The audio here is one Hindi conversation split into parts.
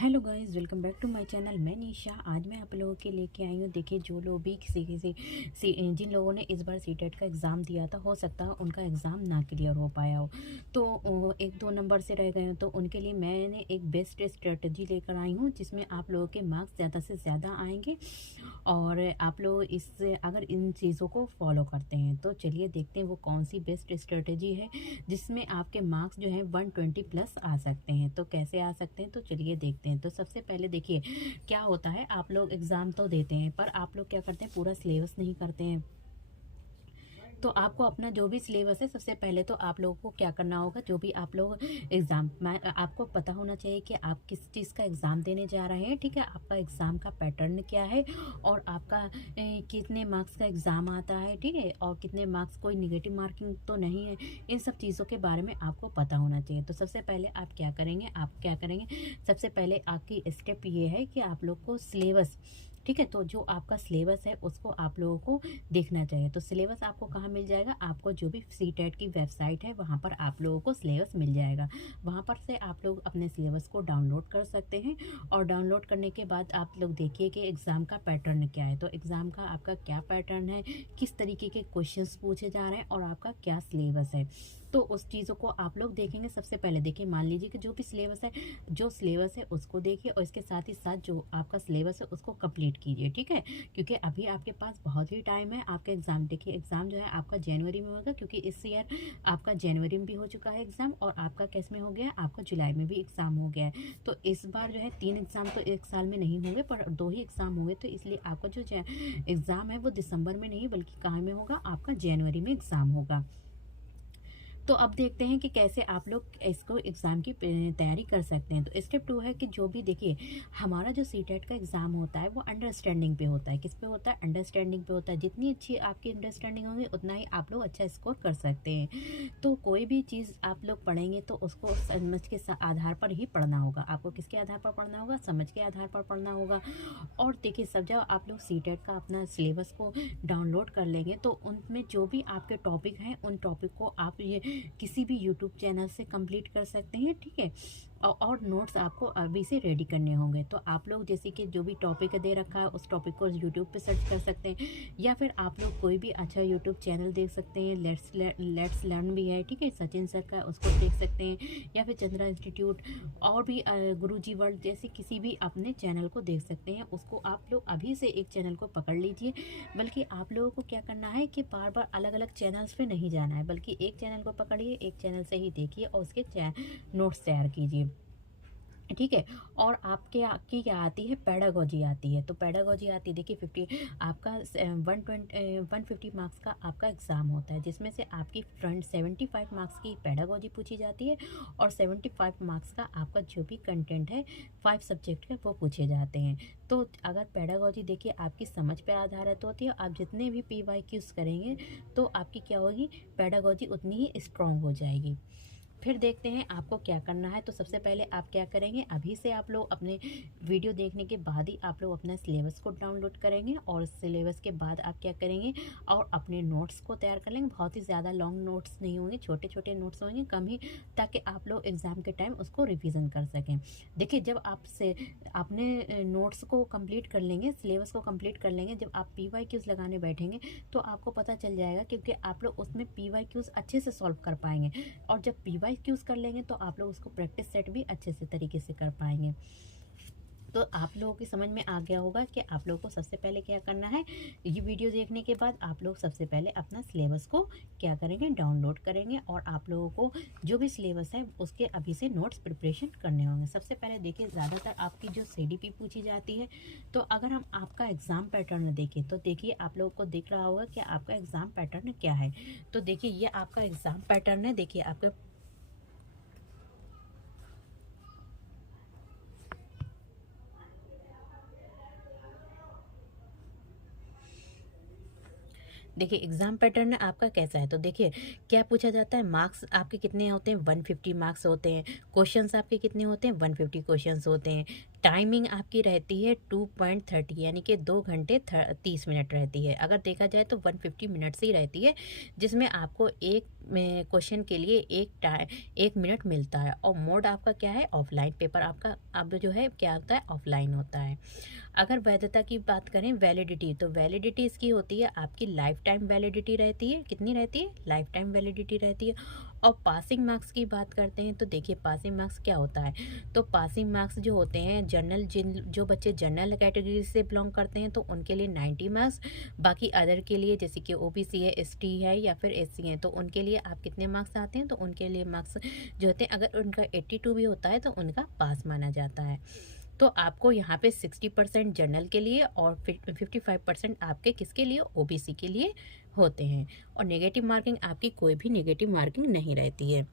Hello guys, welcome back to my channel. मैं निशा। आज मैं आप लोगों के लेके आई हूँ। देखिए, जो लोग भी जिन लोगों ने इस बार सीटेट का एग्ज़ाम दिया था, हो सकता है उनका एग्ज़ाम ना क्लियर हो पाया हो, तो एक दो नंबर से रह गए हो, तो उनके लिए मैंने एक बेस्ट स्ट्रेटजी लेकर आई हूँ, जिसमें आप लोगों के मार्क्स ज़्यादा से ज़्यादा आएंगे। और आप लोग इससे अगर इन चीज़ों को फॉलो करते हैं तो चलिए देखते हैं वो कौन सी बेस्ट स्ट्रेटजी है जिसमें आपके मार्क्स जो है 120 प्लस आ सकते हैं। तो कैसे आ सकते हैं, तो चलिए देखते हैं। तो सबसे पहले देखिए, क्या होता है, आप लोग एग्ज़ाम तो देते हैं पर आप लोग क्या करते हैं, पूरा सिलेबस नहीं करते हैं। तो आपको अपना जो भी सिलेबस है, सबसे पहले तो आप लोगों को क्या करना होगा, जो भी आप लोग एग्ज़ाम में आपको पता होना चाहिए कि आप किस चीज़ का एग्ज़ाम देने जा रहे हैं। ठीक है, आपका एग्ज़ाम का पैटर्न क्या है और आपका कितने मार्क्स का एग्ज़ाम आता है। ठीक है, और कितने मार्क्स, कोई निगेटिव मार्किंग तो नहीं है। इन सब चीज़ों के बारे में आपको पता होना चाहिए। तो सबसे पहले आप क्या करेंगे, सबसे पहले आपकी स्टेप ये है कि आप लोग को सिलेबस, ठीक है, तो जो आपका सिलेबस है उसको आप लोगों को देखना चाहिए। तो सिलेबस आपको कहाँ मिल जाएगा, आपको जो भी सीटेट की वेबसाइट है वहाँ पर आप लोगों को सिलेबस मिल जाएगा। वहाँ पर से आप लोग अपने सिलेबस को डाउनलोड कर सकते हैं। और डाउनलोड करने के बाद आप लोग देखिए कि एग्ज़ाम का पैटर्न क्या है। तो एग्ज़ाम का आपका क्या पैटर्न है, किस तरीके के क्वेश्चंस पूछे जा रहे हैं और आपका क्या सिलेबस है, तो उस चीज़ों को आप लोग देखेंगे। सबसे पहले देखिए, मान लीजिए कि जो सिलेबस है उसको देखिए और इसके साथ ही साथ जो आपका सिलेबस है उसको कंप्लीट कीजिए। ठीक है, क्योंकि अभी आपके पास बहुत ही टाइम है आपके एग्ज़ाम। देखिए, एग्ज़ाम जो है आपका जनवरी में होगा, क्योंकि इस ईयर आपका जनवरी में भी हो चुका है एग्ज़ाम, और आपका किस में हो गया है, आपका जुलाई में भी एग्ज़ाम हो गया है। तो इस बार जो है 3 एग्ज़ाम तो एक साल में नहीं होंगे, पर 2 ही एग्ज़ाम होंगे। तो इसलिए आपका जो एग्ज़ाम है वो दिसंबर में नहीं बल्कि कहाँ में होगा, आपका जनवरी में एग्ज़ाम होगा। तो अब देखते हैं कि कैसे आप लोग इसको एग्ज़ाम की तैयारी कर सकते हैं। तो स्टेप 2 है कि जो भी देखिए, हमारा जो सीटेट का एग्ज़ाम होता है वो अंडरस्टैंडिंग पे होता है। किस पे होता है, अंडरस्टैंडिंग पे होता है। जितनी अच्छी आपकी अंडरस्टैंडिंग होगी उतना ही आप लोग अच्छा स्कोर कर सकते हैं। तो कोई भी चीज़ आप लोग पढ़ेंगे तो उसको समझ के आधार पर ही पढ़ना होगा। आपको किसके आधार पर पढ़ना होगा, समझ के आधार पर पढ़ना होगा। और देखिए, सब जब आप लोग सीटेट का अपना सिलेबस को डाउनलोड कर लेंगे तो उनमें जो भी आपके टॉपिक हैं उन टॉपिक को आप ये किसी भी यूट्यूब चैनल से कंप्लीट कर सकते हैं। ठीक है, और नोट्स आपको अभी से रेडी करने होंगे। तो आप लोग जैसे कि जो भी टॉपिक दे रखा है उस टॉपिक को यूट्यूब पे सर्च कर सकते हैं, या फिर आप लोग कोई भी अच्छा यूट्यूब चैनल देख सकते हैं। लेट्स लर्न भी है, ठीक है, सचिन सर का, उसको देख सकते हैं, या फिर चंद्रा इंस्टीट्यूट, और भी गुरुजी वर्ल्ड जैसे किसी भी अपने चैनल को देख सकते हैं। उसको आप लोग अभी से एक चैनल को पकड़ लीजिए। बल्कि आप लोगों को क्या करना है कि बार बार अलग अलग चैनल्स पे नहीं जाना है, बल्कि एक चैनल को पकड़िए, एक चैनल से ही देखिए और उसके नोट्स तैयार कीजिए। ठीक है, और आपके आपकी क्या आती है, पैडागोजी आती है। तो पैडागोजी आती है, देखिए आपका 150 मार्क्स का आपका एग्ज़ाम होता है, जिसमें से आपकी फ्रंट 75 मार्क्स की पैडागोजी पूछी जाती है और 75 मार्क्स का आपका जो भी कंटेंट है 5 सब्जेक्ट के वो पूछे जाते हैं। तो अगर पैडागोजी देखिए आपकी समझ पे आधारित होती है, आप जितने भी PYQs करेंगे तो आपकी क्या होगी, पैडागोजी उतनी ही स्ट्रॉन्ग हो जाएगी। फिर देखते हैं आपको क्या करना है। तो सबसे पहले आप क्या करेंगे, अभी से आप लोग अपने वीडियो देखने के बाद ही आप लोग अपना सिलेबस को डाउनलोड करेंगे, और सिलेबस के बाद आप क्या करेंगे, और अपने नोट्स को तैयार कर लेंगे। बहुत ही ज़्यादा लॉन्ग नोट्स नहीं होंगे, छोटे छोटे नोट्स होंगे, कम ही, ताकि आप लोग एग्ज़ाम के टाइम उसको रिविज़न कर सकें। देखिए, जब आपसे अपने नोट्स को कंप्लीट कर लेंगे, सिलेबस को कंप्लीट कर लेंगे, जब आप PYQs लगाने बैठेंगे तो आपको पता चल जाएगा, क्योंकि आप लोग उसमें PYQs अच्छे से सॉल्व कर पाएंगे। और जब PYQs कर लेंगे तो आप लोग उसको प्रैक्टिस सेट भी अच्छे से तरीके से कर पाएंगे। तो आप लोगों की समझ में आ गया होगा कि आप लोगों को सबसे पहले क्या करना है। ये वीडियो देखने के बाद आप लोग सबसे पहले अपना सिलेबस को क्या करेंगे, डाउनलोड करेंगे, और आप लोगों को जो भी सिलेबस है उसके अभी से नोट्स प्रिपरेशन करने होंगे। सबसे पहले देखिए, ज़्यादातर आपकी जो CDP पूछी जाती है, तो अगर हम आपका एग्ज़ाम पैटर्न देखें तो देखिए आप लोगों को दिख रहा होगा कि आपका एग्ज़ाम पैटर्न क्या है। तो देखिए, ये आपका एग्ज़ाम पैटर्न है। देखिए आपका, देखिए एग्ज़ाम पैटर्न आपका कैसा है। तो देखिए, क्या पूछा जाता है, मार्क्स आपके कितने होते हैं, 150 मार्क्स होते हैं। क्वेश्चंस आपके कितने होते हैं, 150 क्वेश्चंस होते हैं। टाइमिंग आपकी रहती है 2.30 यानी कि 2 घंटे 30 मिनट रहती है। अगर देखा जाए तो 150 मिनट्स ही रहती है, जिसमें आपको एक क्वेश्चन के लिए 1 मिनट मिलता है। और मोड आपका क्या है, ऑफलाइन। पेपर आपका अब जो है क्या होता है, ऑफलाइन होता है। अगर वैधता की बात करें, वैलिडिटी, तो वैलिडिटी इसकी होती है आपकी लाइफ टाइम वैलिडिटी रहती है। कितनी रहती है, लाइफ टाइम वैलिडिटी रहती है। और पासिंग मार्क्स की बात करते हैं तो देखिए पासिंग मार्क्स क्या होता है। तो पासिंग मार्क्स जो होते हैं जनरल, जो बच्चे जनरल कैटेगरी से बिलोंग करते हैं तो उनके लिए 90 मार्क्स। बाकी अदर के लिए जैसे कि ओबीसी है, एसटी है या फिर एससी है, तो उनके लिए आप कितने मार्क्स आते हैं, तो उनके लिए मार्क्स जो होते हैं अगर उनका 82 भी होता है तो उनका पास माना जाता है। तो आपको यहाँ पे 60% जनरल के लिए और 55% आपके किसके लिए, ओबीसी के लिए होते हैं। और नेगेटिव मार्किंग आपकी कोई भी नेगेटिव मार्किंग नहीं रहती है।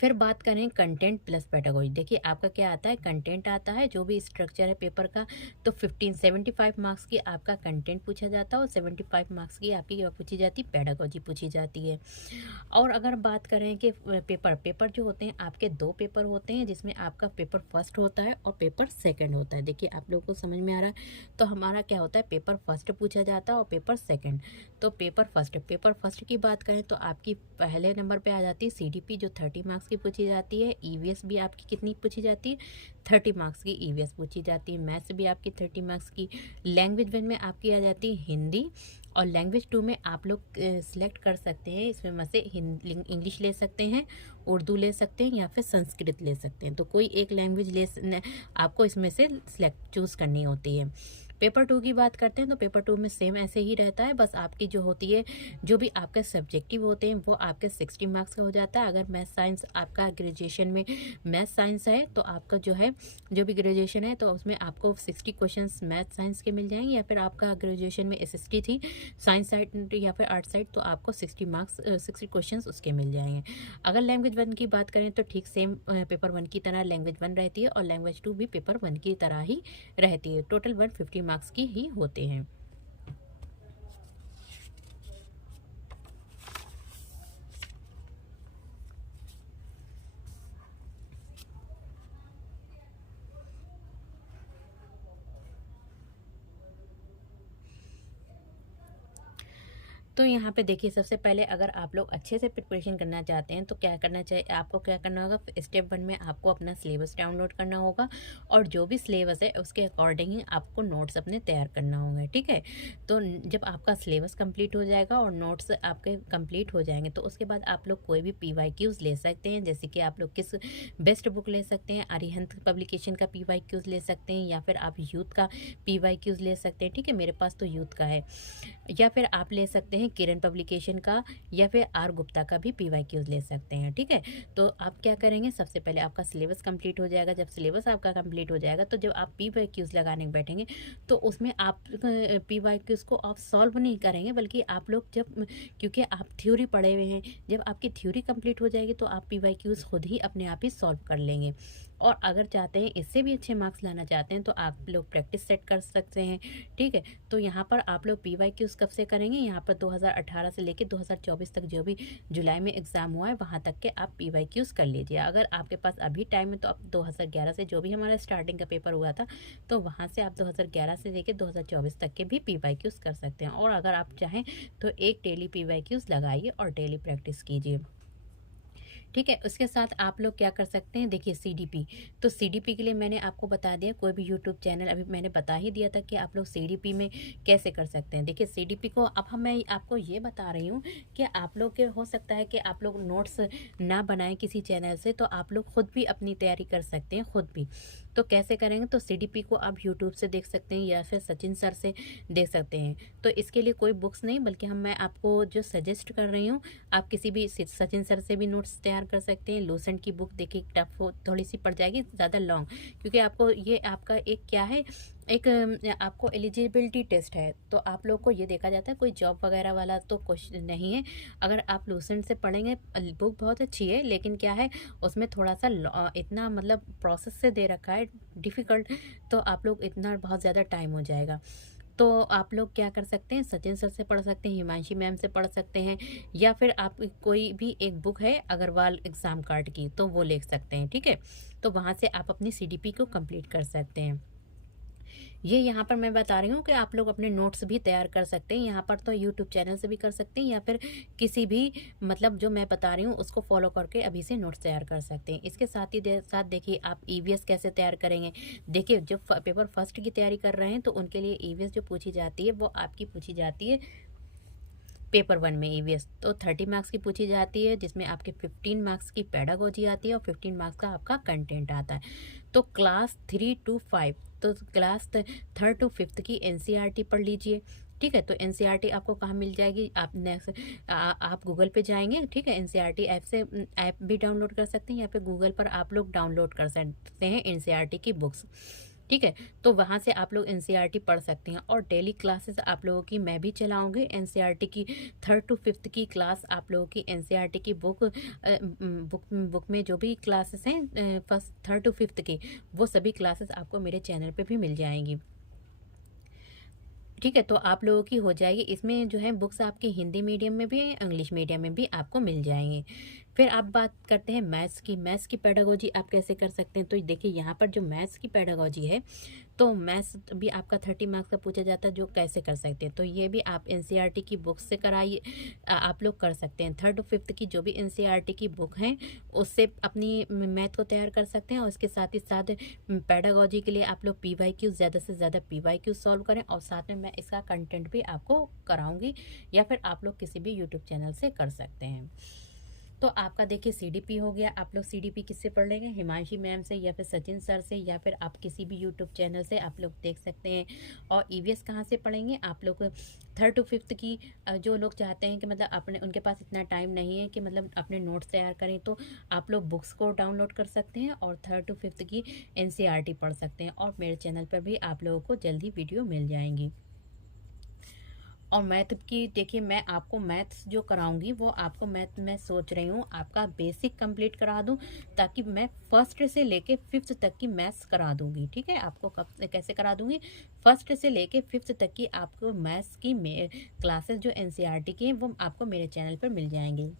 फिर बात करें कंटेंट प्लस पेडागोजी, देखिए आपका क्या आता है, कंटेंट आता है, जो भी स्ट्रक्चर है पेपर का। तो 75 मार्क्स की आपका कंटेंट पूछा जाता है और 75 मार्क्स की आपकी क्या पूछी जाती है, पेडागोजी पूछी जाती है। और अगर बात करें कि पेपर जो होते हैं आपके 2 पेपर होते हैं, जिसमें आपका पेपर फर्स्ट होता है और पेपर सेकंड होता है। देखिए आप लोगों को समझ में आ रहा है। तो हमारा क्या होता है, पेपर फर्स्ट पूछा जाता है और पेपर सेकंड। तो पेपर फर्स्ट की बात करें तो आपकी पहले नंबर पे आ जाती है सीडीपी, जो 30 मार्क्स की पूछी जाती है। ईवीएस भी आपकी कितनी पूछी जाती है, 30 मार्क्स की ईवीएस पूछी जाती है। मैथ्स भी आपकी 30 मार्क्स की। लैंग्वेज 1 में आपकी आ जाती है हिंदी, और लैंग्वेज 2 में आप लोग सिलेक्ट कर सकते हैं, इसमें में से इंग्लिश ले सकते हैं, उर्दू ले सकते हैं या फिर संस्कृत ले सकते हैं। तो कोई एक लैंग्वेज आपको इसमें से सिलेक्ट चूज़ करनी होती है। पेपर 2 की बात करते हैं तो पेपर 2 में सेम ऐसे ही रहता है, बस आपकी जो होती है, जो भी आपके सब्जेक्टिव होते हैं वो आपके 60 मार्क्स का हो जाता है। अगर मैथ साइंस आपका ग्रेजुएशन में मैथ साइंस है तो आपका जो है, जो भी ग्रेजुएशन है तो उसमें आपको 60 क्वेश्चंस मैथ साइंस के मिल जाएंगे। या फिर आपका ग्रेजुएशन में एसएसटी थी, साइंस साइड या फिर आर्ट साइड, तो आपको 60 क्वेश्चंस उसके मिल जाएंगे। अगर लैंग्वेज 1 की बात करें तो ठीक सेम पेपर 1 की तरह लैंग्वेज 1 रहती है और लैंग्वेज 2 भी पेपर 1 की तरह ही रहती है। टोटल 150 मार्क्स की ही होते हैं। तो यहाँ पे देखिए सबसे पहले अगर आप लोग अच्छे से प्रिपरेशन करना चाहते हैं तो क्या करना चाहिए, आपको क्या करना होगा, स्टेप 1 में आपको अपना सिलेबस डाउनलोड करना होगा और जो भी सिलेबस है उसके अकॉर्डिंग ही आपको नोट्स अपने तैयार करना होंगे। ठीक है, तो जब आपका सिलेबस कंप्लीट हो जाएगा और नोट्स आपके कंप्लीट हो जाएंगे तो उसके बाद आप लोग कोई भी PYQs ले सकते हैं। जैसे कि आप लोग किस बेस्ट बुक ले सकते हैं, अरिहंत पब्लिकेशन का PYQs ले सकते हैं या फिर आप यूथ का PYQs ले सकते हैं। ठीक है, मेरे पास तो यूथ का है। या फिर आप ले सकते हैं किरण पब्लिकेशन का या फिर आर गुप्ता का भी PYQs ले सकते हैं। ठीक है, तो आप क्या करेंगे, सबसे पहले आपका सिलेबस कंप्लीट हो जाएगा। जब सिलेबस आपका कंप्लीट हो जाएगा तो जब आप PYQs लगाने बैठेंगे तो उसमें आप PYQs को आप सॉल्व नहीं करेंगे, बल्कि आप लोग जब, क्योंकि आप थ्योरी पढ़े हुए हैं, जब आपकी थ्योरी कंप्लीट हो जाएगी तो आप PYQs खुद ही अपने आप ही सॉल्व कर लेंगे। और अगर चाहते हैं इससे भी अच्छे मार्क्स लाना चाहते हैं तो आप लोग प्रैक्टिस सेट कर सकते हैं। ठीक है, तो यहाँ पर आप लोग PYQs कब से करेंगे, यहाँ पर 2018 से लेकर 2024 तक जो भी जुलाई में एग्ज़ाम हुआ है वहाँ तक के आप PYQs कर लीजिए। अगर आपके पास अभी टाइम है तो आप 2011 से, जो भी हमारा स्टार्टिंग का पेपर हुआ था, तो वहाँ से आप 2011 से लेकर 2024 तक के भी PYQs कर सकते हैं। और अगर आप चाहें तो एक डेली PYQs लगाइए और डेली प्रैक्टिस कीजिए। ठीक है, उसके साथ आप लोग क्या कर सकते हैं, देखिए CDP, तो CDP के लिए मैंने आपको बता दिया, कोई भी यूट्यूब चैनल, अभी मैंने बता ही दिया था कि आप लोग CDP में कैसे कर सकते हैं। देखिए CDP को अब मैं आपको ये बता रही हूँ कि आप लोग के हो सकता है कि आप लोग नोट्स ना बनाएं किसी चैनल से, तो आप लोग खुद भी अपनी तैयारी कर सकते हैं खुद भी। तो कैसे करेंगे, तो CDP को आप यूट्यूब से देख सकते हैं या फिर सचिन सर से देख सकते हैं। तो इसके लिए कोई बुक्स नहीं, बल्कि मैं आपको जो सजेस्ट कर रही हूँ, आप किसी भी सचिन सर से भी नोट्स तैयार कर सकते हैं। लूसेंट की बुक देखिए टफ थोड़ी सी पड़ जाएगी, ज़्यादा लॉन्ग, क्योंकि आपको ये आपका एक क्या है, एक आपको एलिजिबिलिटी टेस्ट है, तो आप लोग को ये देखा जाता है, कोई जॉब वगैरह वाला तो क्वेश्चन नहीं है। अगर आप लूसेंट से पढ़ेंगे, बुक बहुत अच्छी है, लेकिन क्या है उसमें थोड़ा सा इतना मतलब प्रोसेस से दे रखा है डिफ़िकल्ट, तो आप लोग इतना बहुत ज़्यादा टाइम हो जाएगा। तो आप लोग क्या कर सकते हैं, सचिन सर से पढ़ सकते हैं, हिमांशी मैम से पढ़ सकते हैं, या फिर आप कोई भी एक बुक है अग्रवाल एग्ज़ाम कार्ड की, तो वो ले सकते हैं, ठीक है। तो वहाँ से आप अपनी सीडीपी को कंप्लीट कर सकते हैं। ये यहाँ पर मैं बता रही हूँ कि आप लोग अपने नोट्स भी तैयार कर सकते हैं। यहाँ पर तो यूट्यूब चैनल से भी कर सकते हैं, या फिर किसी भी मतलब जो मैं बता रही हूँ उसको फॉलो करके अभी से नोट्स तैयार कर सकते हैं। इसके साथ ही साथ देखिए आप ईवीएस कैसे तैयार करेंगे। देखिए जो पेपर फर्स्ट की तैयारी कर रहे हैं तो उनके लिए ईवीएस जो पूछी जाती है वो आपकी पूछी जाती है पेपर 1 में। ईवीएस तो 30 मार्क्स की पूछी जाती है, जिसमें आपके 15 मार्क्स की पेडागोजी आती है और 15 मार्क्स का आपका कंटेंट आता है। तो क्लास 3 to 5, तो क्लास 3rd to 5th की एनसीईआरटी पढ़ लीजिए, ठीक है। तो एनसीईआरटी आपको कहाँ मिल जाएगी, आप नेक्स्ट आप गूगल पे जाएंगे, ठीक है। एनसीईआरटी ऐप से ऐप भी डाउनलोड कर सकते हैं, या फिर गूगल पर आप लोग डाउनलोड कर सकते हैं एनसीईआरटी की बुक्स, ठीक है। तो वहाँ से आप लोग एनसीईआरटी पढ़ सकते हैं। और डेली क्लासेस आप लोगों की मैं भी चलाऊंगी। एनसीईआरटी की 3rd to 5th की क्लास आप लोगों की एनसीईआरटी की बुक में जो भी क्लासेस हैं फर्स्ट 3rd to 5th की, वो सभी क्लासेस आपको मेरे चैनल पे भी मिल जाएंगी, ठीक है। तो आप लोगों की हो जाएगी। इसमें जो है बुक्स आपकी हिंदी मीडियम में भी है, इंग्लिश मीडियम में भी आपको मिल जाएंगे। फिर आप बात करते हैं मैथ्स की पेडागोजी आप कैसे कर सकते हैं। तो देखिए यहाँ पर जो मैथ्स की पेडागोजी है, तो मैथ्स भी आपका 30 मार्क्स का पूछा जाता है, जो कैसे कर सकते हैं। तो ये भी आप एनसीईआरटी की बुक से कराइए, आप लोग कर सकते हैं। 3rd to 5th की जो भी एनसीईआरटी की बुक है उससे अपनी मैथ को तैयार कर सकते हैं। और इसके साथ ही साथ पेडागोजी के लिए आप लोग पीवाईक्यू ज़्यादा से ज़्यादा पीवाईक्यू सॉल्व करें, और साथ में मैं इसका कंटेंट भी आपको कराऊंगी, या फिर आप लोग किसी भी यूट्यूब चैनल से कर सकते हैं। तो आपका देखिए सीडीपी हो गया। आप लोग सीडीपी किससे पढ़ लेंगे, हिमांशी मैम से, या फिर सचिन सर से, या फिर आप किसी भी यूट्यूब चैनल से आप लोग देख सकते हैं। और ईवीएस कहाँ से पढ़ेंगे, आप लोग 3rd to 5th की जो लोग चाहते हैं कि मतलब अपने उनके पास इतना टाइम नहीं है कि मतलब अपने नोट्स तैयार करें, तो आप लोग बुक्स को डाउनलोड कर सकते हैं और 3rd to 5th की एनसीईआरटी पढ़ सकते हैं। और मेरे चैनल पर भी आप लोगों को जल्दी वीडियो मिल जाएंगी। और मैथ की देखिए मैं आपको मैथ्स जो कराऊंगी वो आपको मैथ मैं सोच रही हूँ आपका बेसिक कंप्लीट करा दूँ, ताकि मैं फर्स्ट से लेके 5th तक की मैथ्स करा दूंगी, ठीक है। आपको कब कैसे करा दूंगी, फर्स्ट से लेके 5th तक की आपको मैथ्स की क्लासेस जो एनसीईआरटी की हैं वो आपको मेरे चैनल पर मिल जाएंगी।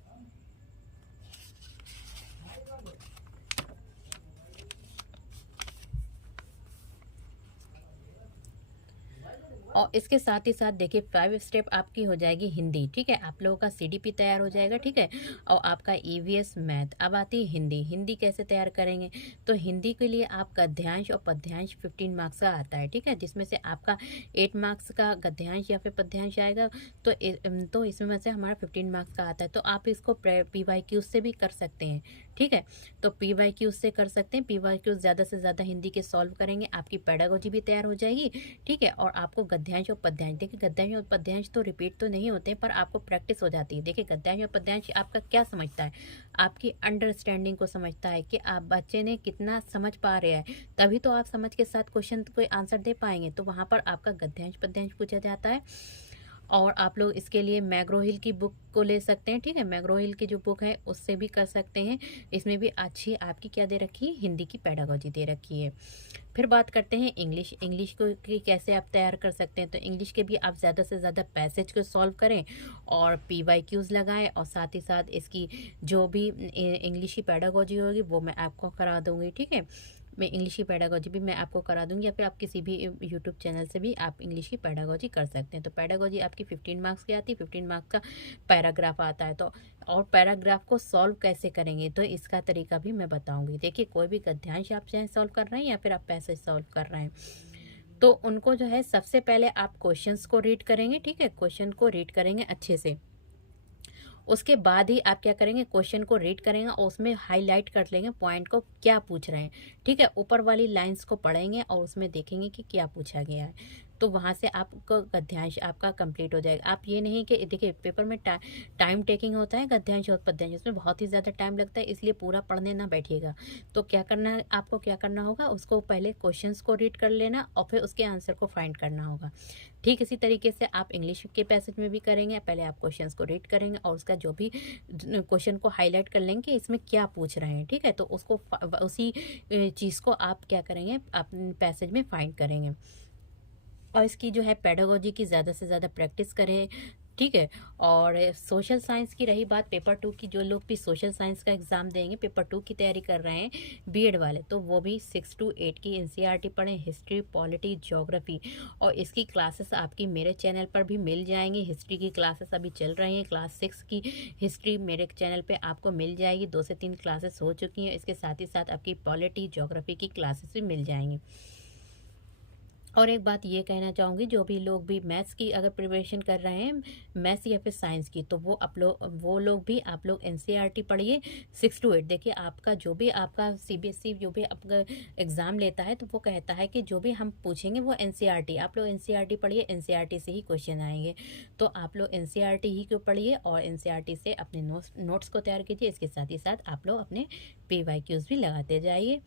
और इसके साथ ही साथ देखिए 5 स्टेप आपकी हो जाएगी हिंदी, ठीक है। आप लोगों का सीडीपी तैयार हो जाएगा, ठीक है। और आपका ईवीएस मैथ। अब आती है हिंदी। हिंदी कैसे तैयार करेंगे, तो हिंदी के लिए आप गद्यांश और पद्यांश 15 मार्क्स का आता है, ठीक है, जिसमें से आपका 8 मार्क्स का गद्यांश या फिर पद्यांश आएगा। तो इसमें से हमारा 15 मार्क्स का आता है। तो आप इसको पीवाईक्यू से भी कर सकते हैं, ठीक है। तो पीवाईक्यू से कर सकते हैं। पीवाईक्यू ज़्यादा से ज़्यादा हिंदी के सॉल्व करेंगे, आपकी पेडागोजी भी तैयार हो जाएगी, ठीक है। और आपको गद्यांश और पद्यांश, देखिए गद्यांश और पद्यांश तो रिपीट तो नहीं होते, पर आपको प्रैक्टिस हो जाती है। देखिए गद्यांश और पद्यांश आपका क्या समझता है, आपकी अंडरस्टैंडिंग को समझता है कि आप बच्चे ने कितना समझ पा रहे हैं, तभी तो आप समझ के साथ क्वेश्चन कोई आंसर दे पाएंगे। तो वहाँ पर आपका गद्यांश पद्यांश पूछा जाता है। और आप लोग इसके लिए मैग्रो हिल की बुक को ले सकते हैं, ठीक है। मैग्रो हिल की जो बुक है उससे भी कर सकते हैं। इसमें भी अच्छी आपकी क्या दे रखी है, हिंदी की पेडागोजी दे रखी है। फिर बात करते हैं इंग्लिश। इंग्लिश को की कैसे आप तैयार कर सकते हैं, तो इंग्लिश के भी आप ज़्यादा से ज़्यादा पैसेज को सॉल्व करें और पीवाईक्यूज़ लगाएं, और साथ ही साथ इसकी जो भी इंग्लिश की पेडागोजी होगी वो मैं आपको करा दूँगी, ठीक है। मैं इंग्लिश की पेडागोजी भी मैं आपको करा दूंगी, या फिर आप किसी भी यूट्यूब चैनल से भी आप इंग्लिश की पेडागोजी कर सकते हैं। तो पेडागोजी आपकी 15 मार्क्स की आती है, 15 मार्क्स का पैराग्राफ आता है। तो और पैराग्राफ को सॉल्व कैसे करेंगे, तो इसका तरीका भी मैं बताऊंगी। देखिए कोई भी गद्यांश आप चाहे सॉल्व कर रहे हैं या फिर आप पैसेज सॉल्व कर रहे हैं, तो उनको जो है सबसे पहले आप क्वेश्चंस को रीड करेंगे, ठीक है। क्वेश्चन को रीड करेंगे अच्छे से, उसके बाद ही आप क्या करेंगे, क्वेश्चन को रीड करेंगे और उसमें हाईलाइट कर लेंगे पॉइंट को क्या पूछ रहे हैं, ठीक है। ऊपर वाली लाइंस को पढ़ेंगे और उसमें देखेंगे कि क्या पूछा गया है। तो वहाँ से आपको गद्यांश आपका कंप्लीट हो जाएगा। आप ये नहीं कि देखिए पेपर में टाइम टेकिंग होता है गद्यांश और पद्यांश, उसमें बहुत ही ज़्यादा टाइम लगता है, इसलिए पूरा पढ़ने ना बैठिएगा। तो क्या करना है आपको, क्या करना होगा, उसको पहले क्वेश्चंस को रीड कर लेना और फिर उसके आंसर को फाइंड करना होगा। ठीक इसी तरीके से आप इंग्लिश के पैसेज में भी करेंगे। पहले आप क्वेश्चंस को रीड करेंगे और उसका जो भी क्वेश्चन को हाईलाइट कर लेंगे कि इसमें क्या पूछ रहे हैं, ठीक है। तो उसको उसी चीज़ को आप क्या करेंगे, अपने पैसेज में फाइंड करेंगे। और इसकी जो है पेडागोजी की ज़्यादा से ज़्यादा प्रैक्टिस करें, ठीक है। और सोशल साइंस की रही बात, पेपर 2 की, जो लोग भी सोशल साइंस का एग्ज़ाम देंगे, पेपर 2 की तैयारी कर रहे हैं बीएड वाले, तो वो भी 6 to 8 की एनसीईआरटी पढ़ें, हिस्ट्री, पॉलिटी, ज्योग्राफी। और इसकी क्लासेस आपकी मेरे चैनल पर भी मिल जाएंगी। हिस्ट्री की क्लासेस अभी चल रही हैं, क्लास 6 की हिस्ट्री मेरे चैनल पे आपको मिल जाएगी, 2 से 3 क्लासेस हो चुकी हैं। इसके साथ ही साथ आपकी पॉलिटी, ज्योग्राफी की क्लासेस भी मिल जाएंगी। और एक बात ये कहना चाहूँगी, जो भी लोग भी मैथ्स की अगर प्रिपरेशन कर रहे हैं, मैथ्स या फिर साइंस की, तो वो लोग भी आप लोग एनसीईआरटी पढ़िए 6 to 8। देखिए, आपका जो भी आपका सीबीएसई जो भी आपका एग्ज़ाम लेता है, तो वो कहता है कि जो भी हम पूछेंगे वो एनसीईआरटी, आप लोग एनसीईआरटी पढ़िए, एनसीईआरटी से ही क्वेश्चन आएंगे। तो आप लोग एनसीईआरटी ही को पढ़िए और एनसीईआरटी से अपने नोट्स को तैयार कीजिए। इसके साथ ही साथ आप लोग अपने पीवाईक्यूज़ भी लगाते जाइए।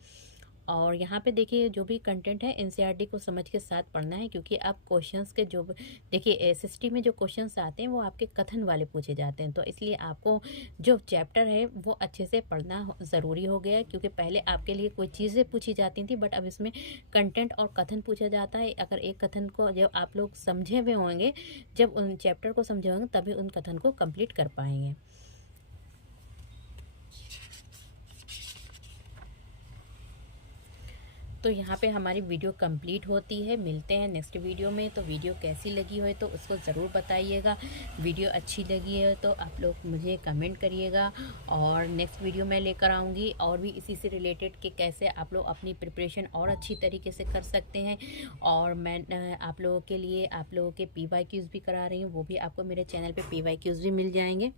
और यहाँ पे देखिए, जो भी कंटेंट है एनसीईआरटी को समझ के साथ पढ़ना है, क्योंकि आप क्वेश्चंस के जो देखिए एसएसटी में जो क्वेश्चंस आते हैं वो आपके कथन वाले पूछे जाते हैं, तो इसलिए आपको जो चैप्टर है वो अच्छे से पढ़ना ज़रूरी हो गया है। क्योंकि पहले आपके लिए कोई चीज़ें पूछी जाती थी, बट अब इसमें कंटेंट और कथन पूछा जाता है। अगर एक कथन को जब आप लोग समझे हुए होंगे, जब उन चैप्टर को समझे होंगे, तभी उन कथन को कंप्लीट कर पाएंगे। तो यहाँ पे हमारी वीडियो कंप्लीट होती है। मिलते हैं नेक्स्ट वीडियो में। तो वीडियो कैसी लगी हो तो उसको ज़रूर बताइएगा। वीडियो अच्छी लगी है तो आप लोग मुझे कमेंट करिएगा, और नेक्स्ट वीडियो मैं लेकर आऊँगी और भी इसी से रिलेटेड कि कैसे आप लोग अपनी प्रिपरेशन और अच्छी तरीके से कर सकते हैं। और मैं आप लोगों के लिए आप लोगों के पीवाईक्यूज़ भी करा रही हूँ, वो भी आपको मेरे चैनल पर पीवाईक्यूज़ भी मिल जाएंगे।